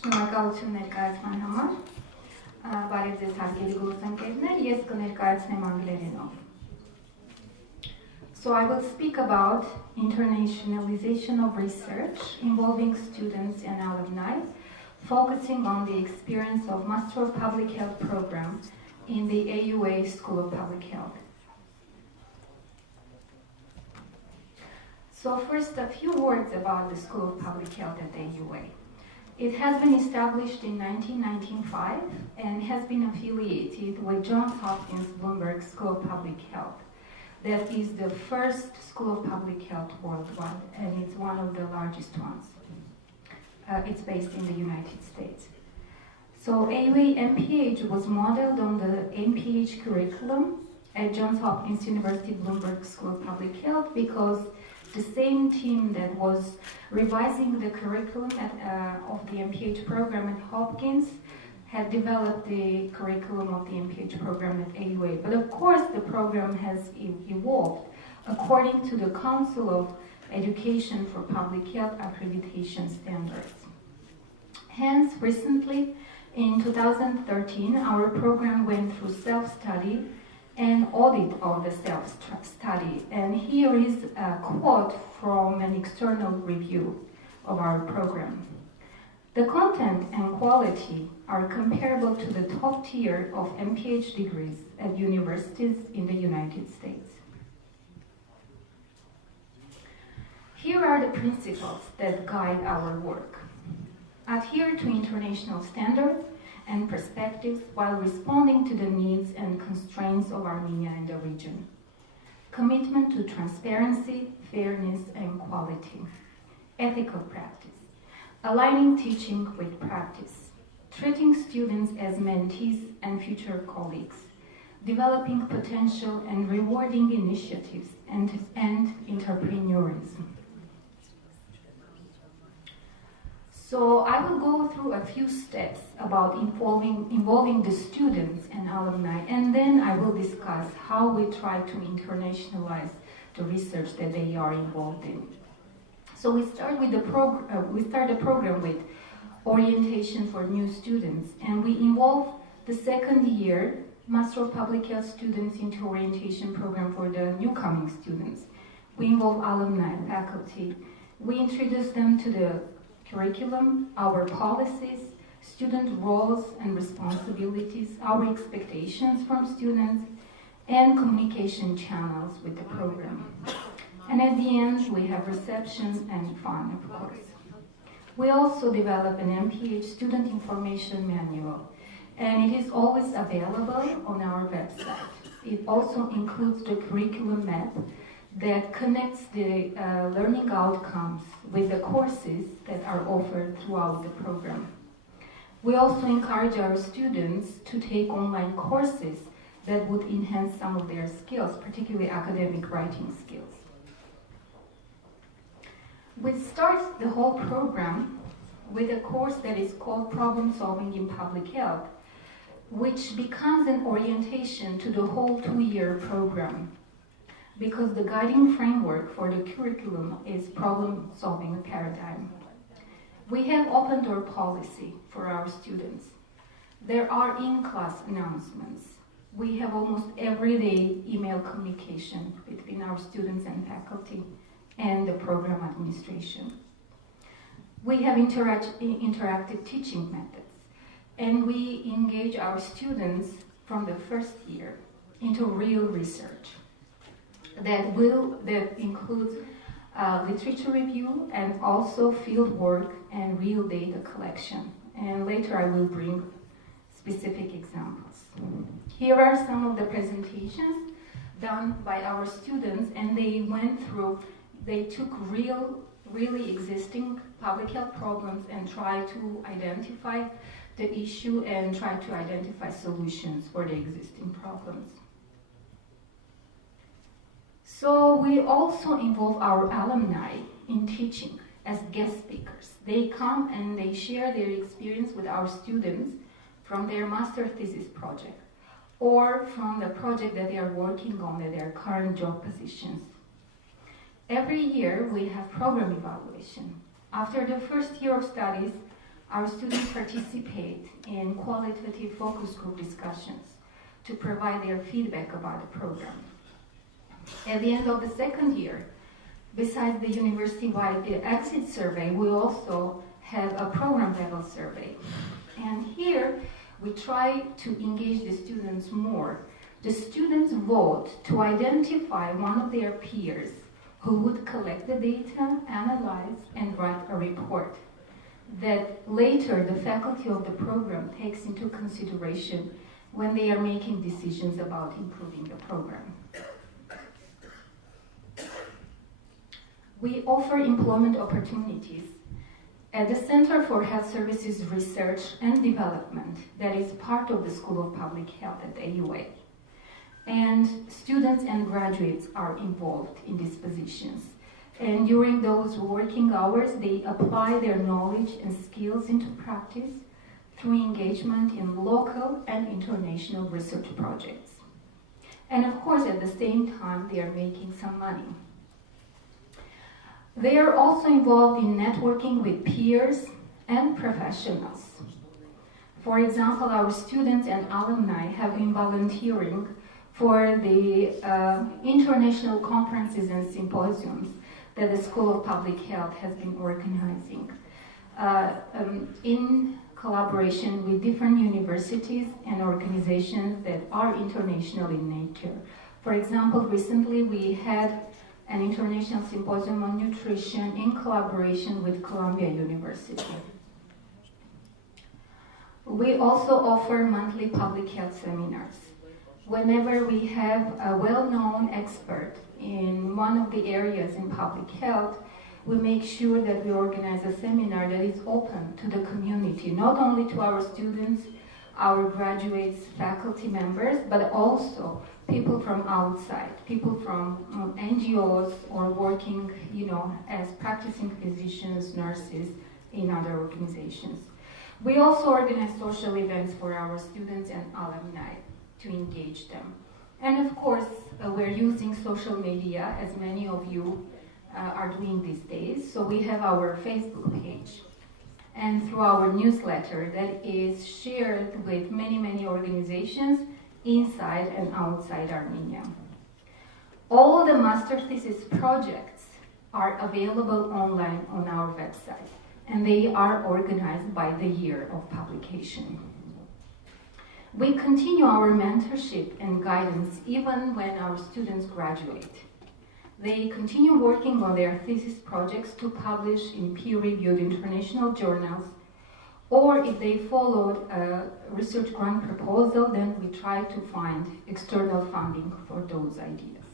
Շնորհակալություն ներկայացման համար։ Բարև ձեզ հարգելի գործընկերներ, ես կներկայացնեմ անգլերենով. So I will speak about internationalization of research involving students and alumni, focusing on the experience of Master of Public Health program in the AUA School of Public Health. So first, a few words about the School of Public Health at AUA. It has been established in 1995 and has been affiliated with Johns Hopkins Bloomberg School of Public Health. That is the first school of public health worldwide, and it's one of the largest ones. It's based in the United States. So AUA MPH was modeled on the MPH curriculum at Johns Hopkins University Bloomberg School of Public Health because the same team that was revising the curriculum of the MPH program at Hopkins had developed the curriculum of the MPH program at AUA. But of course, the program has evolved according to the Council of Education for Public Health accreditation standards. Hence, recently, in 2013, our program went through self-study and audit of the self-study. And here is a quote from an external review of our program. The content and quality are comparable to the top tier of MPH degrees at universities in the United States. Here are the principles that guide our work. Adhere to international standards and perspectives while responding to the needs and constraints of Armenia and the region. Commitment to transparency, fairness, and quality. Ethical practice. Aligning teaching with practice. Treating students as mentees and future colleagues. Developing potential and rewarding initiatives and entrepreneurism. So I will go through a few steps about involving the students and alumni, and then I will discuss how we try to internationalize the research that they are involved in. So we start the program with orientation for new students, and we involve the second year Master of Public Health students into orientation program for the newcoming students. We involve alumni, faculty. We introduce them to the curriculum, our policies, student roles and responsibilities, our expectations from students, and communication channels with the program. And at the end, we have reception and fun, of course. We also develop an MPH student information manual, and it is always available on our website. It also includes the curriculum map that connects the learning outcomes with the courses that are offered throughout the program. We also encourage our students to take online courses that would enhance some of their skills, particularly academic writing skills. We start the whole program with a course that is called Problem Solving in Public Health, which becomes an orientation to the whole 2-year program, because the guiding framework for the curriculum is problem-solving paradigm. We have open door policy for our students. There are in-class announcements. We have almost everyday email communication between our students and faculty and the program administration. We have interactive teaching methods, and we engage our students from the first year into real research. That includes literature review and also field work and real data collection. And later I will bring specific examples. Here are some of the presentations done by our students, and they took really existing public health problems and tried to identify the issue and try to identify solutions for the existing problems. So we also involve our alumni in teaching as guest speakers. They come and they share their experience with our students from their master thesis project or from the project that they are working on at their current job positions. Every year we have program evaluation. After the first year of studies, our students participate in qualitative focus group discussions to provide their feedback about the program. At the end of the second year, besides the university-wide exit survey, we also have a program-level survey. And here, we try to engage the students more. The students vote to identify one of their peers who would collect the data, analyze, and write a report that later the faculty of the program takes into consideration when they are making decisions about improving the program. We offer employment opportunities at the Center for Health Services Research and Development that is part of the School of Public Health at AUA. And students and graduates are involved in these positions. And during those working hours, they apply their knowledge and skills into practice through engagement in local and international research projects. And of course, at the same time, they are making some money. They are also involved in networking with peers and professionals. For example, our students and alumni have been volunteering for the international conferences and symposiums that the School of Public Health has been organizing in collaboration with different universities and organizations that are international in nature. For example, recently we had an international symposium on nutrition in collaboration with Columbia University. We also offer monthly public health seminars. Whenever we have a well-known expert in one of the areas in public health, we make sure that we organize a seminar that is open to the community, not only to our students, our graduates, faculty members, but also people from outside, people from NGOs or working, as practicing physicians, nurses in other organizations. We also organize social events for our students and alumni to engage them. And of course, we're using social media, as many of you are doing these days. So we have our Facebook page and through our newsletter that is shared with many, many organizations inside and outside Armenia. All the master thesis projects are available online on our website, and they are organized by the year of publication. We continue our mentorship and guidance even when our students graduate. They continue working on their thesis projects to publish in peer-reviewed international journals, or if they followed a research grant proposal, then we try to find external funding for those ideas.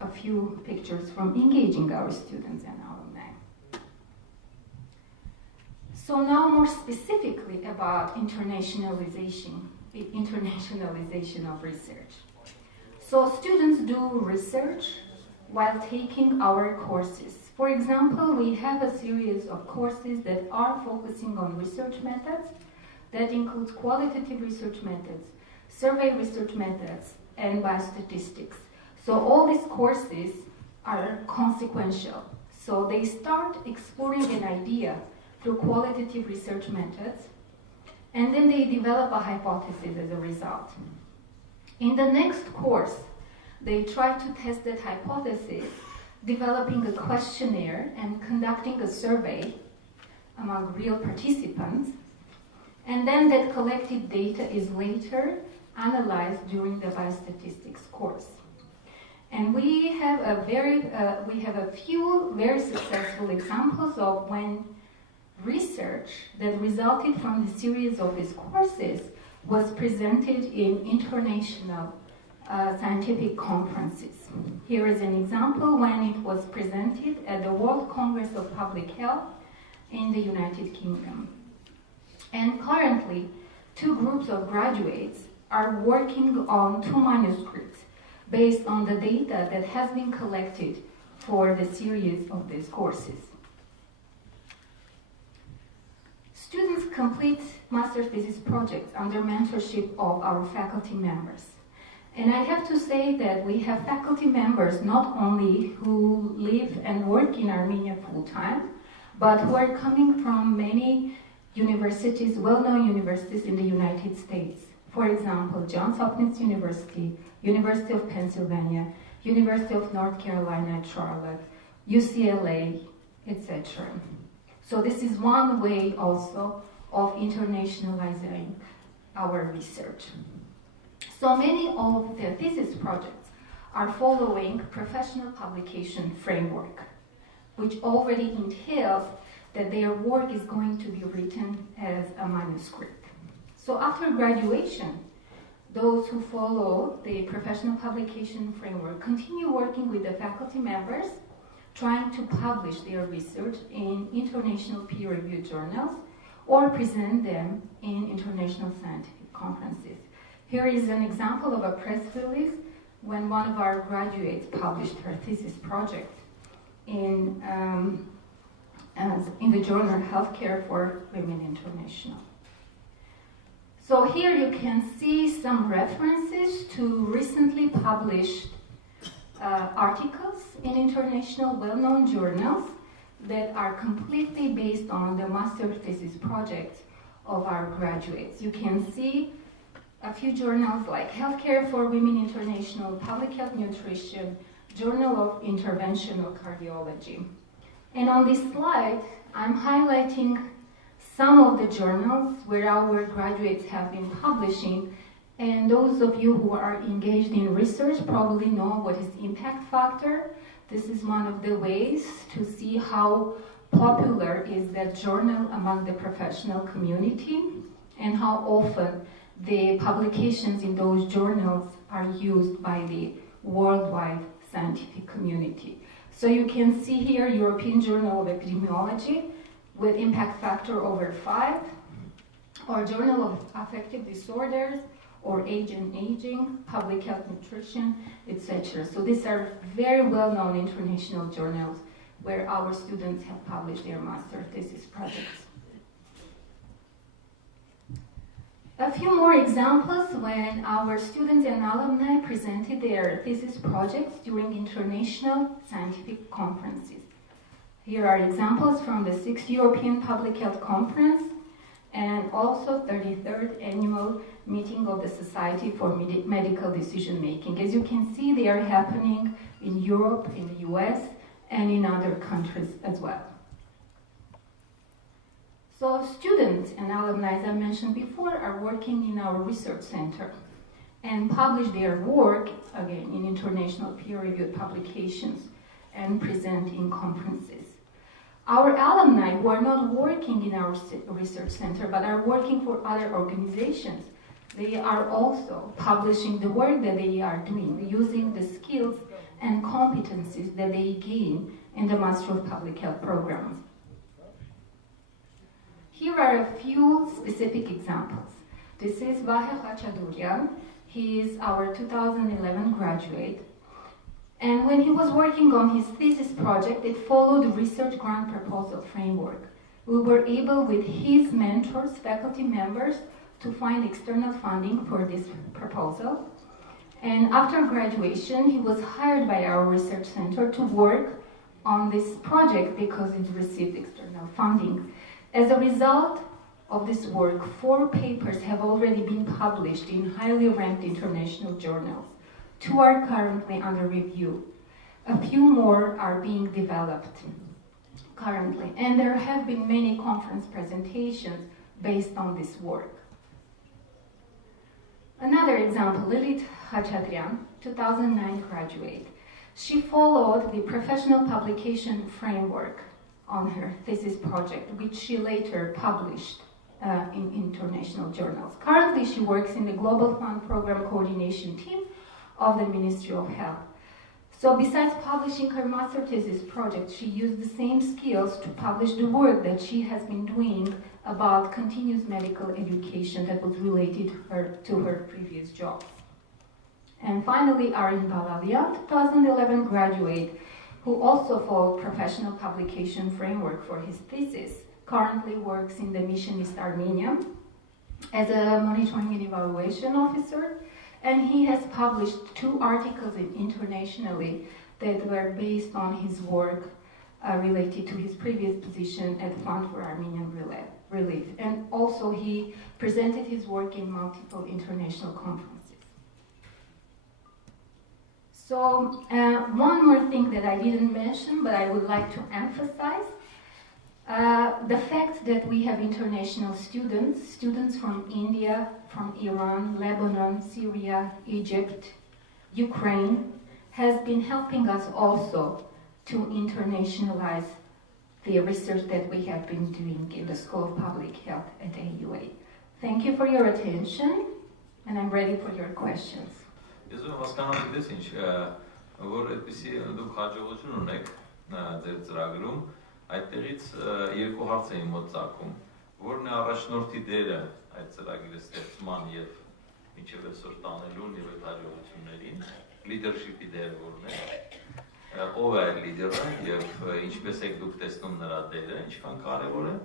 A few pictures from engaging our students and alumni. So now more specifically about internationalization of research. So students do research while taking our courses. For example, we have a series of courses that are focusing on research methods. That includes qualitative research methods, survey research methods, and biostatistics. So all these courses are consequential. So they start exploring an idea through qualitative research methods, and then they develop a hypothesis as a result. In the next course, they try to test that hypothesis, developing a questionnaire and conducting a survey among real participants, and then that collected data is later analyzed during the biostatistics course. And we have a few very successful examples of when research that resulted from the series of these courses was presented in international scientific conferences. Here is an example when it was presented at the World Congress of Public Health in the United Kingdom. And currently, two groups of graduates are working on two manuscripts based on the data that has been collected for the series of these courses. Students complete master thesis projects under mentorship of our faculty members. And I have to say that we have faculty members not only who live and work in Armenia full-time, but who are coming from many universities, well-known universities in the United States. For example, Johns Hopkins University, University of Pennsylvania, University of North Carolina at Charlotte, UCLA, etc. So this is one way also of internationalizing our research. So many of the thesis projects are following professional publication framework, which already entails that their work is going to be written as a manuscript. So after graduation, those who follow the professional publication framework continue working with the faculty members, trying to publish their research in international peer-reviewed journals or present them in international scientific conferences. Here is an example of a press release when one of our graduates published her thesis project in the journal Healthcare for Women International. So here you can see some references to recently published articles in international well-known journals that are completely based on the master thesis project of our graduates. You can see a few journals like Healthcare for Women International, Public Health Nutrition, Journal of Interventional Cardiology. And on this slide, I'm highlighting some of the journals where our graduates have been publishing, and those of you who are engaged in research probably know what is impact factor. This is one of the ways to see how popular is that journal among the professional community and how often the publications in those journals are used by the worldwide scientific community. So you can see here European Journal of Epidemiology with impact factor over 5, or Journal of Affective Disorders, or Age and Aging, Public Health Nutrition, etc. So these are very well-known international journals where our students have published their master thesis projects. A few more examples when our students and alumni presented their thesis projects during international scientific conferences. Here are examples from the 6th European Public Health Conference and also 33rd Annual Meeting of the Society for Medical Decision Making. As you can see, they are happening in Europe, in the US, and in other countries as well. So students and alumni, as I mentioned before, are working in our research center and publish their work, again, in international peer-reviewed publications and present in conferences. Our alumni who are not working in our research center but are working for other organizations, they are also publishing the work that they are doing using the skills and competencies that they gain in the Master of Public Health program. Here are a few specific examples. This is Vahe Khachadurian. He is our 2011 graduate. And when he was working on his thesis project, it followed the research grant proposal framework. We were able, with his mentors, faculty members, to find external funding for this proposal. And after graduation, he was hired by our research center to work on this project because it received external funding. As a result of this work, 4 papers have already been published in highly ranked international journals. 2 are currently under review. A few more are being developed currently, and there have been many conference presentations based on this work. Another example, Lilith Khachadrian, 2009 graduate. She followed the professional publication framework on her thesis project, which she later published in international journals. Currently, she works in the Global Fund Program Coordination Team of the Ministry of Health. So besides publishing her master thesis project, she used the same skills to publish the work that she has been doing about continuous medical education that was related to her previous job. And finally, Arin Balalian, 2011 graduate, who also followed professional publication framework for his thesis, currently works in the Mission East Armenia as a monitoring and evaluation officer, and he has published 2 articles internationally that were based on his work related to his previous position at Fund for Armenian Relief. And also he presented his work in multiple international conferences. So one more thing that I didn't mention, but I would like to emphasize, the fact that we have international students from India, from Iran, Lebanon, Syria, Egypt, Ukraine, has been helping us also to internationalize the research that we have been doing in the School of Public Health at AUA. Thank you for your attention, and I'm ready for your questions. Ես հասկանալի դες ինչ, որ այդպիսի դուք հաջողություն ունեք ձեր ծրագրում, այդտեղից երկու հարց էին մոտ ծագում, որն է առաջնորդի դերը այդ ծրագրի ստեղծման եւ մինչեւ այսօր տանելուն եւ այդ հաջողություններին, leadership-ի դերը որն է, ով է լիդերը եւ ինչպես եք դուք տեսնում նրա դերը, ինչքան կարեւոր է։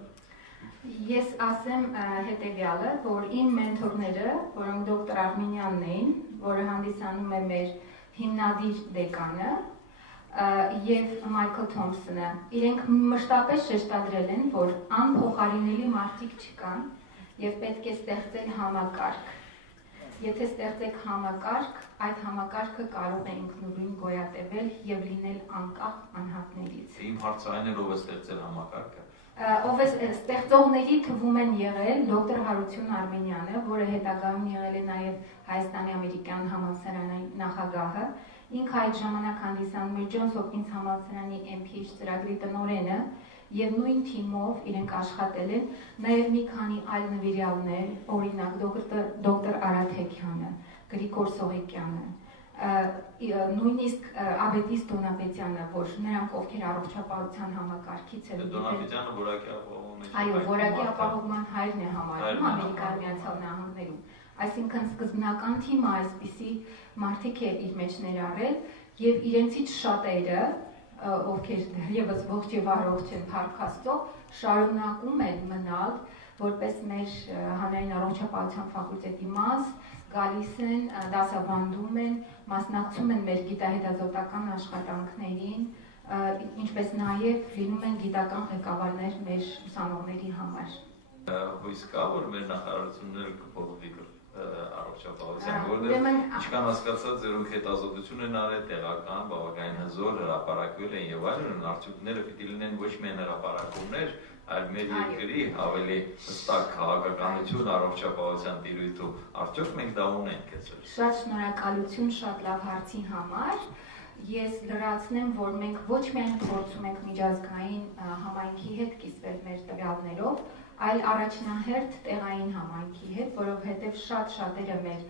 Ես ասեմ հետևյալը, որ իմ մենթորները, որոնք դոկտոր Արմենյանն էին, որը հանդիսանում է մեր հիմնադիր դեկանը, եւ Մայքլ Թոմփսոնը, իրենք մշտապես շեշտադրել են, որ անփոխարինելի մարդիկ չկան եւ պետք է ստեղծել համակարգ։ Եթե ստեղծեք համակարգ, այդ համակարգը կարող է ինքնուրույն գոյատևել եւ լինել անկախ անհատներից։ Իմ հարցը այն է, ով է ստեղծել համակարգը։ Ով է ստեղծողների թվում են եղել դոկտոր Հարություն Արմենյանը, որը հետագայում եղել է նաև Հայաստանի Ամերիկյան համալսարանի նախագահը, ինքը այդ ժամանակ հանդիսանում էր Ջոնս Հոփքինս համալսարանի MPH ծրագրի տնօրենը, եւ նույն թիմով իրենք աշխատել են նաև մի քանի այլ նվիրյալներ, օրինակ դոկտոր Արաթեքյանը, Գրիգոր Սողեկյանը, նույնիսկ Աբետիս Դոնապետյանը, որ նրանք ովքեր առողջապահության համակարգից են Դոնապետյանը որակի ապահովումների այո, որակի ապահովման հայրն է համարվում Ամերիկյան Միացյալ Նահանգներում։ Այսինքն սկզբնական թիմը այսպիսի մարդիկ է իր մեջ ներառել եւ իրենցից շատերը, ովքեր դեռևս ողջ եւ առողջ են Փառք Աստծո, շարունակում են մնալ որպես մեր հանրային առողջապահության ֆակուլտետի մաս, գալիս են, դասավանդում են, մասնակցում են մեր գիտահետազոտական աշխատանքներին, ինչպես նաև լինում են գիտական ղեկավարներ մեր ուսանողների համար։ Հույս կա, որ մեր նախարարությունները կփոխվի առողջապահության, որտեղ ինչքան հասկացա, ձերոնք հետազոտություն են արել, տեղական, բավականին հզոր հրապարակվել են եւ այլն, արդյունքները պիտի լինեն ոչ միայն հրապարակումներ, այլ մեր երկրի ավելի հստակ քաղաքականություն առողջապահության տիրույթու, արդյոք մենք դա ունենք այսօր։ Շատ շնորհակալություն շատ լավ հարցի համար։ Ես լրացնեմ, որ մենք ոչ միայն փորձում ենք միջազգային համայնքի հետ կիսվել մեր տվյալներով, այլ առաջնահերթ տեղային համայնքի հետ, որովհետև շատերը մեր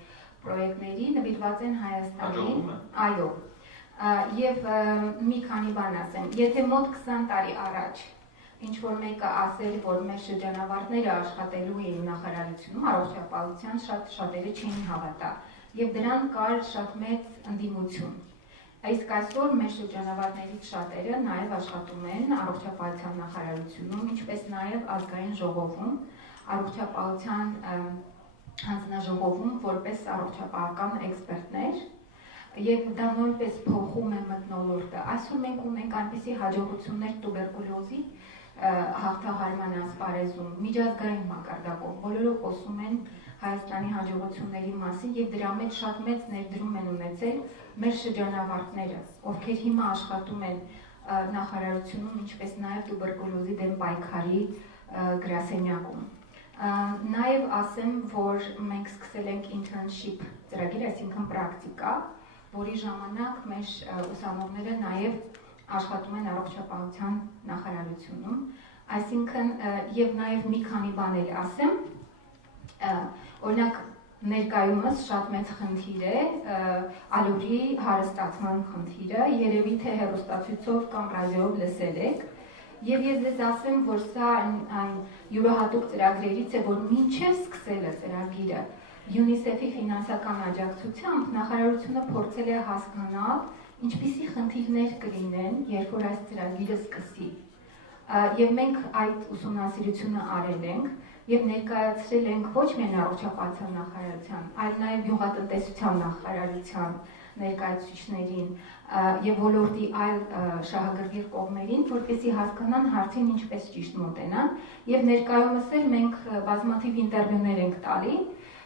պրոյեկտների նվիրված են Հայաստանին։ Այո։ Եվ մի քանի բան ասեմ, եթե մոտ 20 տարի առաջ ինչ-որ մեկը ասել, որ մեր շրջանավարտները աշխատելու էին նախարարությունում առողջապահության, շատերը չէին հավատա, եւ դրան կար շատ մեծ ընդդիմություն։ Իսկ այսօր մեր շրջանավարտներից շատերը նաև աշխատում են առողջապահության նախարարությունում, ինչպես նաև ազգային ժողովում, առողջապահության հանձնաժողովում որպես առողջապահական էքսպերտներ, եւ դա նույնպես փոխում է մթնոլորտը։ Այսօր մենք ունենք այնպիսի հաջողություններ տուբերկուլոզի հաղթահարման ասպարեզում, միջազգային մակարդակով, բոլորը խոսում են Հայաստանի հաջողությունների մասին եւ դրա մեջ շատ մեծ ներդրում են ունեցել մեր շրջանավարտները, ովքեր հիմա աշխատում են նախարարությունում, ինչպես նաև տուբերկուլոզի դեմ պայքարի գրասենյակում։ Նաև ասեմ, որ մենք սկսել ենք internship ծրագիր, այսինքն պրակտիկա, որի ժամանակ մեր ուսանողները նաև աշխատում են առողջապահության նախարարությունում, այսինքն եւ նաև մի քանի բաներ ասեմ, օրինակ ներկայումս շատ մեծ խնդիր է ալյուրի հարստացման խնդիրը, երևի թե հեռուստացույցով կամ ռադիոյով լսել եք, եւ ես ձեզ ասեմ, որ սա այն յուրահատուկ ծրագրերից է, որ մինչև սկսելը ծրագիրը UNICEF-ի ֆինանսական աջակցությամբ նախարարությունը փորձել է հասկանալ, ինչպիսի խնդիրներ կլինեն, երբ որ այս ծրագիրը սկսի։ Եվ մենք այդ ուսումնասիրությունը արել ենք եւ ներկայացրել ենք ոչ միայն առողջապահության նախարարության, այլ նաեւ գյուղատնտեսության նախարարության, ներկայացուցիչներին եւ ոլորտի այլ շահագրգիռ կողմերին, որպեսզի հասկանան հարցին ինչպես ճիշտ մոտենան, եւ ներկայումս էլ մենք բազմաթիվ ինտերվյուներ ենք տալի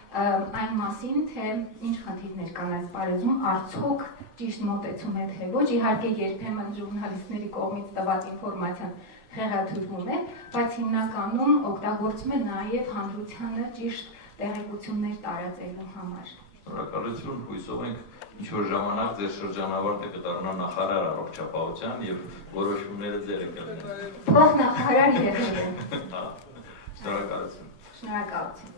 այն մասին, թե ինչ խնդիրներ կան այս պարեզում, արդյոք ճիշտ մոտեցում է թե ոչ, իհարկե երբեմն ժուրնալիստների կողմից տված ինֆորմացիան խեղաթյուրվում է, բայց հիմնականում օգտագործում է նաեւ հանրությանը ճիշտ տեղեկություններ տարածելու համար։ Շնորհակալություն, հույսով ենք ինչ-որ ժամանակ ձեր շրջանավարտը կդառնա նախարար առողջապահության եւ որոշումները ձերը կլինեն։ Փոխնախարար եղել են։ Շնորհակալություն։ Շնորհակալություն։